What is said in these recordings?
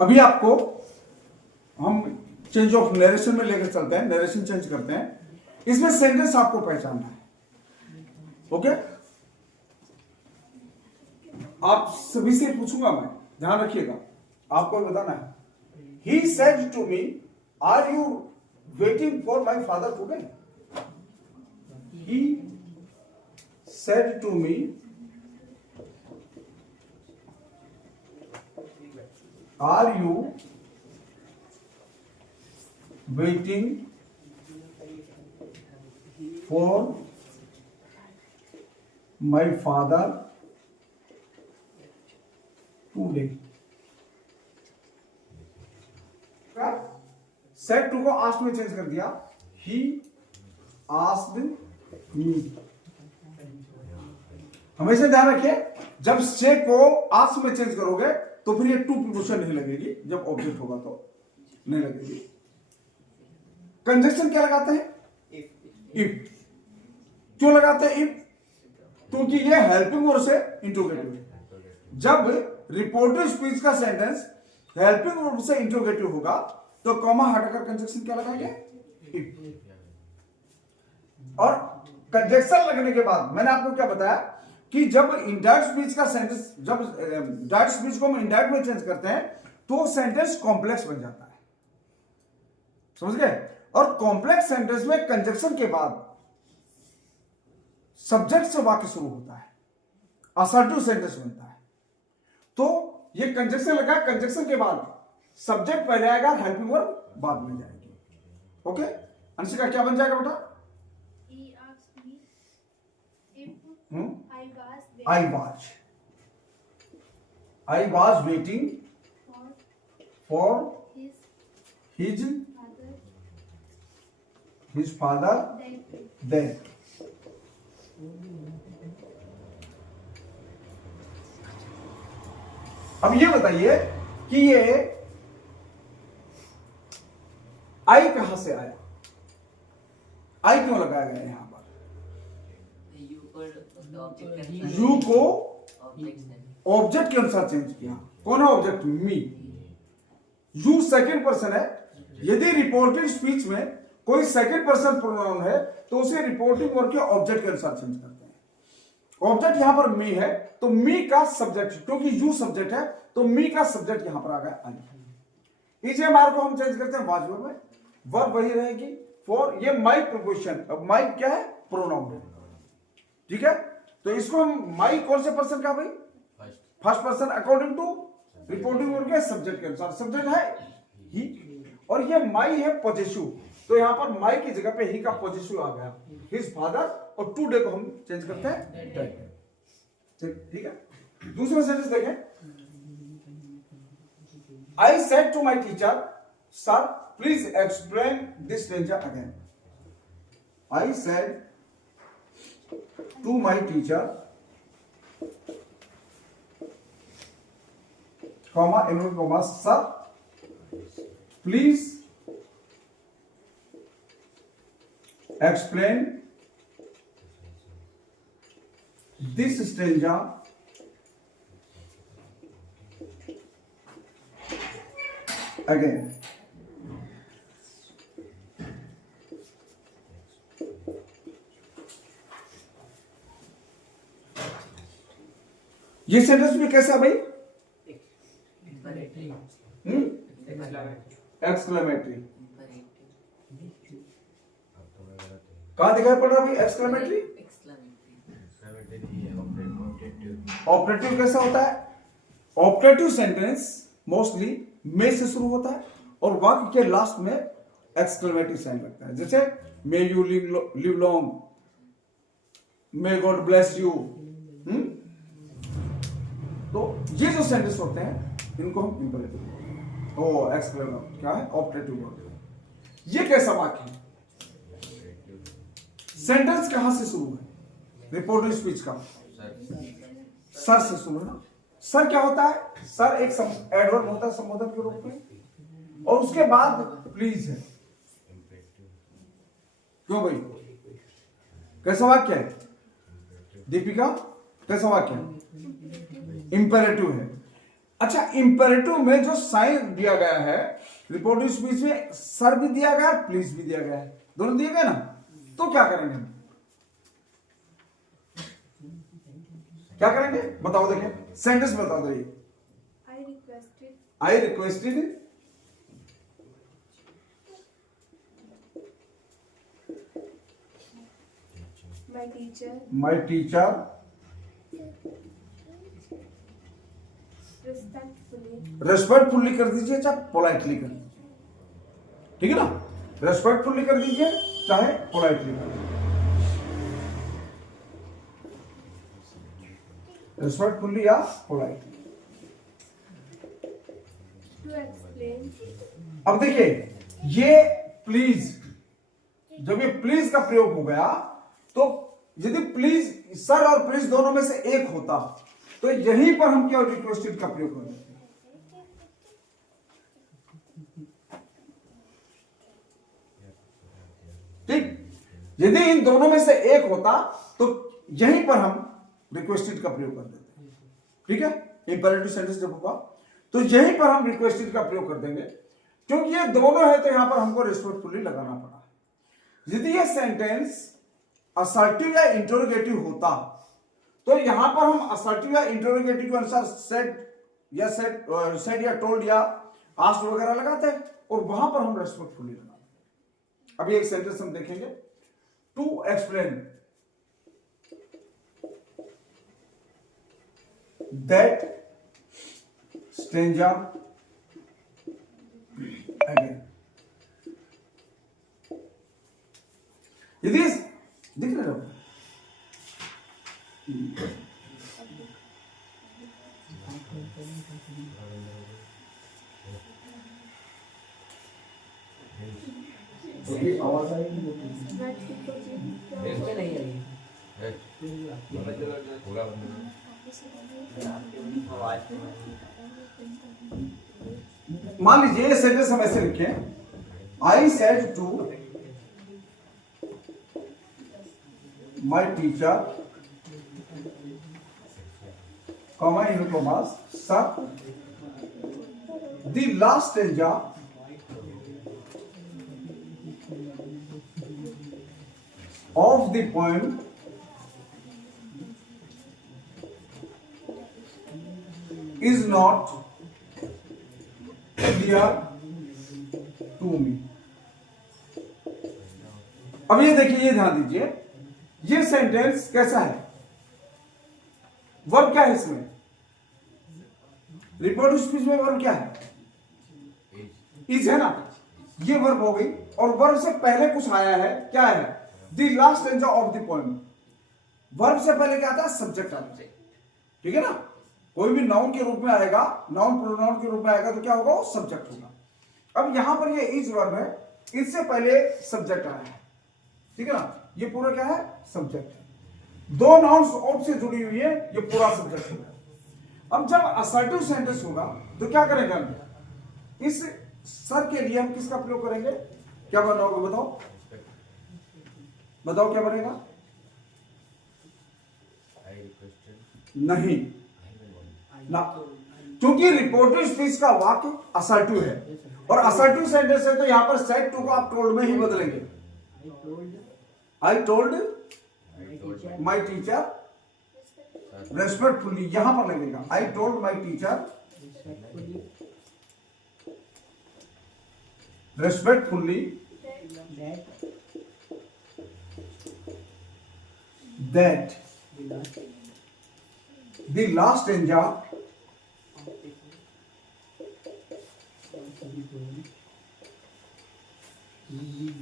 अभी आपको हम चेंज ऑफ नरेशन में लेकर चलते हैं, नरेशन चेंज करते हैं। इसमें सेंटेंस आपको पहचानना है। ओके, आप सभी से पूछूंगा मैं, ध्यान रखिएगा, आपको बताना है। He said to me, are you waiting for my father today? He said to me, are you waiting for my father today? Said to को आस्क्ड में चेंज कर दिया, ही आस्क्ड मी। हमेशा ध्यान रखिए, जब से को आस्क्ड में चेंज करोगे तो फिर ये टू प्रीपोजिशन नहीं लगेगी, जब ऑब्जेक्ट होगा तो नहीं लगेगी। कंजक्शन क्या लगाते हैं? इफ। क्यों लगाते हैं इफ? क्योंकि ये हेल्पिंग वर्ब से इंट्रोगेटिव है। जब रिपोर्टिव स्पीच का सेंटेंस हेल्पिंग वर्ब से इंट्रोगेटिव होगा तो कॉमा हटाकर कंजक्शन क्या लगाएंगे? इफ। और कंजक्शन लगने के बाद मैंने आपको क्या बताया कि जब इनडायरेक्ट स्पीच का सेंटेंस, जब डायरेक्ट स्पीच को हम इनडायरेक्ट में चेंज करते हैं तो सेंटेंस कॉम्प्लेक्स बन जाता है। समझ गए? और कॉम्प्लेक्स सेंटेंस में कंजक्शन के बाद सब्जेक्ट से वाक्य शुरू होता है, असर्टिव सेंटेंस बनता है। तो ये कंजक्शन लगा, कंजक्शन के बाद सब्जेक्ट पहले आएगा, हेल्पिंग वर्ब बाद में जाएगी। ओके, अंशिका क्या बन जाएगा बेटा? I was waiting for his father then. अब ये बताइए कि ये आई कहां से आया? आई क्यों लगाया गया यहां पर? यू को ऑब्जेक्ट के अनुसार चेंज किया। कौन है object? Me. You second person है। यदि रिपोर्टिंग स्पीच में कोई सेकंड पर्सन प्रोनाउन है तो उसे रिपोर्टिंग वर्ब के ऑब्जेक्ट के अनुसार चेंज करते हैं। ऑब्जेक्ट यहां पर मी है तो मी का सब्जेक्ट, क्योंकि यू सब्जेक्ट है तो मी का सब्जेक्ट यहां पर आ गया आई। इस मार को हम चेंज करते हैं वाज वर्ब में, वर्ब वही रहेगी फॉर। ये माई प्रीपोजिशन, अब माई क्या है? प्रोनाउन है। ठीक है, तो इसको हम माई कौन से पर्सन का भाई? First person according to reporting verb के सब्जेक्ट के अनुसार। सब्जेक्ट है ही और ये माई है पॉजेसिव, तो यहां पर माई की जगह पे ही का पॉजेसिव आ गया, हिज फादर। और टुडे को हम चेंज करते हैं डेड। ठीक है, दूसरा सेंटेंस देखें। I said to my teacher, sir please explain this stranger again. I said to my teacher, comma, inverted comma, sir, please explain this stranger again. ये सेंटेंस भी कैसा भाई? एक्सक्लेमेटरी। कहां दिखाई पड़ रहा है एक्सक्लेमेटरी? ऑपरेटिव कैसा होता है? ऑपरेटिव सेंटेंस मोस्टली मे से शुरू होता है और वाक्य के लास्ट में एक्सक्लेमेटरी साइन लगता है। जैसे may you live long, may God bless you. तो ये जो सेंटेंस होते हैं इनको हम इंपरेटिव, एक्सक्लेमेटरी क्या है? Operative verb. ये कैसा वाक्य है? सेंटेंस कहां से शुरू है? रिपोर्टिंग स्पीच का सर से शुरू है ना। सर क्या होता है? सर एक एडवर्ब होता है संबोधन के रूप में, और उसके बाद प्लीज है। क्यों भाई? कैसा वाक्य है दीपिका? कैसा वाक्य है? इंपेरेटिव है। अच्छा, इंपेरेटिव में जो साइन दिया गया है रिपोर्टिव स्पीच में, सर भी दिया गया है, प्लीज भी दिया गया है, दोनों दिए गए ना, तो क्या करेंगे हम? क्या करेंगे बताओ, देखें सेंटेंस बता दो। ये I requested my teacher respectfully कर दीजिए, चाहे पोलाइटली कर दीजिए, ठीक है ना, रेस्पेक्टफुली कर दीजिए चाहे पोलाइटली कर दीजिए, रेस्पेक्टफुली या पोलाइटली। अब देखिए ये प्लीज, जब ये प्लीज का प्रयोग हो गया तो यदि प्लीज सर और प्लीज दोनों में से एक होता तो यहीं पर हम क्या रिक्वेस्टेड का प्रयोग कर देते। ठीक, यदि इन दोनों में से एक होता तो यहीं पर हम रिक्वेस्टेड का प्रयोग कर देते। ठीक है, इंपेरेटिव सेंटेंस जब होगा तो यहीं पर हम रिक्वेस्टेड का प्रयोग कर देंगे, क्योंकि ये दोनों है तो यहां पर हमको रेस्पेक्टफुली लगाना पड़ा। यदि ये सेंटेंस असर्टिव या इंटरोगेटिव होता तो यहां पर हम असर्टिव या इंटरोगेटिव के अनुसार सेड या टोल्ड या आस्क्ड वगैरह लगाते हैं और वहां पर हम रेस्पेक्टफुली लगाते। अभी एक सेंटेंस हम देखेंगे, to explain that stranger again. यदि दिख रहे हो आवाज आएगी नहीं आई। मान लीजिए ये सेंटेंस हम ऐसे लिखे, I said to my teacher comma in commas sir the last stanza of the poem is not clear to me। अब ये देखिए, ये ध्यान दीजिए, ये सेंटेंस कैसा है, वर्ब क्या है इसमें, रिपोर्टिव स्पीच में वर्ब क्या है, इज है ना, ये वर्ब हो गई। और वर्ब से पहले कुछ आया है, क्या है, the last stanza of the poem. Verb से पहले क्या आता है, सब्जेक्ट आता है, ठीक है ना। कोई भी नाउन के रूप में आएगा, नाउन प्रोनाउन के रूप में आएगा तो क्या होगा, वो सब्जेक्ट होगा। अब यहां पर ये इज वर्ब है, इससे पहले सब्जेक्ट आया है, ठीक है ना, ये पूरा क्या है, सब्जेक्ट है। दो नाउन्स ऑफ से जुड़ी हुई है, ये पूरा सब्जेक्ट होगा। अब जब असर्टिव सेंटेंस होगा तो क्या करेंगे हम, इस सर के लिए हम किसका प्रयोग करेंगे, क्या बनाओगे बताओ, बताओ क्या बनेगा, नहीं ना, क्योंकि रिपोर्टिव स्पीच का वाक्य असर्टिव है और असर्टिव सेंटेंस है तो यहां पर सेड टू को आप टोल्ड में ही बदलेंगे। I told my teacher respectfully, यहां पर लगेगा I told my teacher respectfully that the last stanza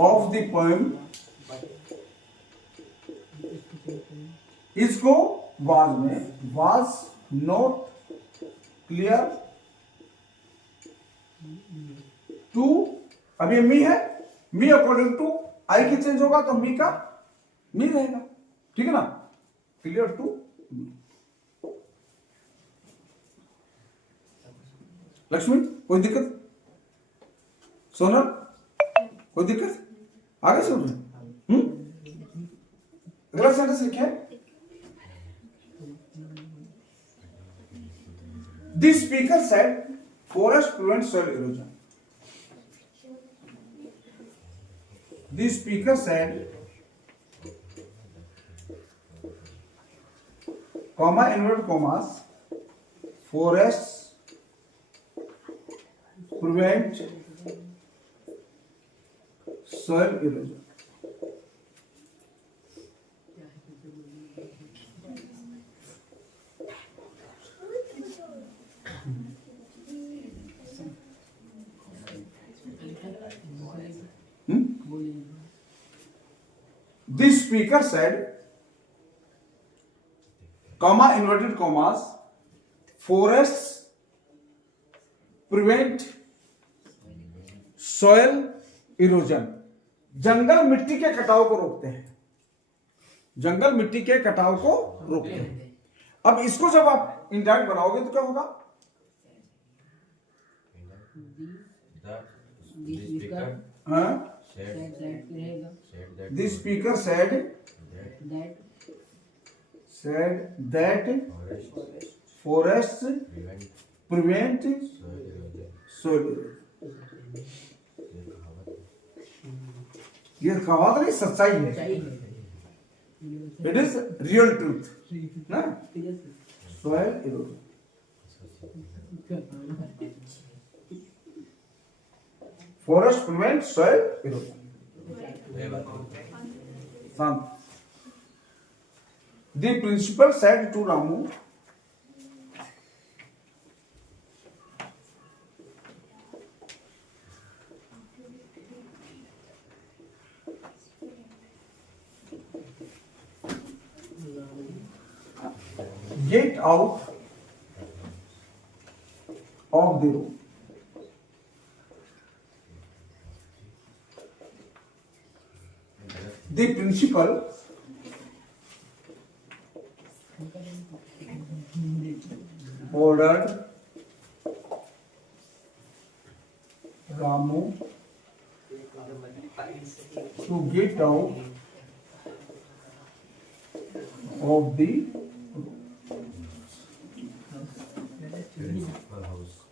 of the poem, इसको वाज में, वाज नॉट क्लियर टू, अब ये मी है, मी अकॉर्डिंग टू आई की चेंज होगा तो मी का मी रहेगा, ठीक है ना, क्लियर टू मी। लक्ष्मी कोई दिक्कत, सोनल कोई दिक्कत, आगे सुन रहे, अगला सेंटेंस लिखे, The speaker said forest prevents soil erosion. The speaker said, comma, inverted commas, forests prevent soil erosion. The speaker said, comma, inverted commas, forests prevent soil erosion. जंगल मिट्टी के कटाव को रोकते हैं. जंगल मिट्टी के कटाव को रोकते हैं. अब इसको जब आप इंडायरेक्ट बनाओगे तो क्या होगा? हाँ? The speaker said that forests prevent soil erosion. ये कहावत नहीं, सच्चाई है. It is real truth. ना? Soil erosion. Forest prevent soil erosion. शांत. The principal said to Ramu, get out of the room. The principal ordered Ramu to get out of the Principal house.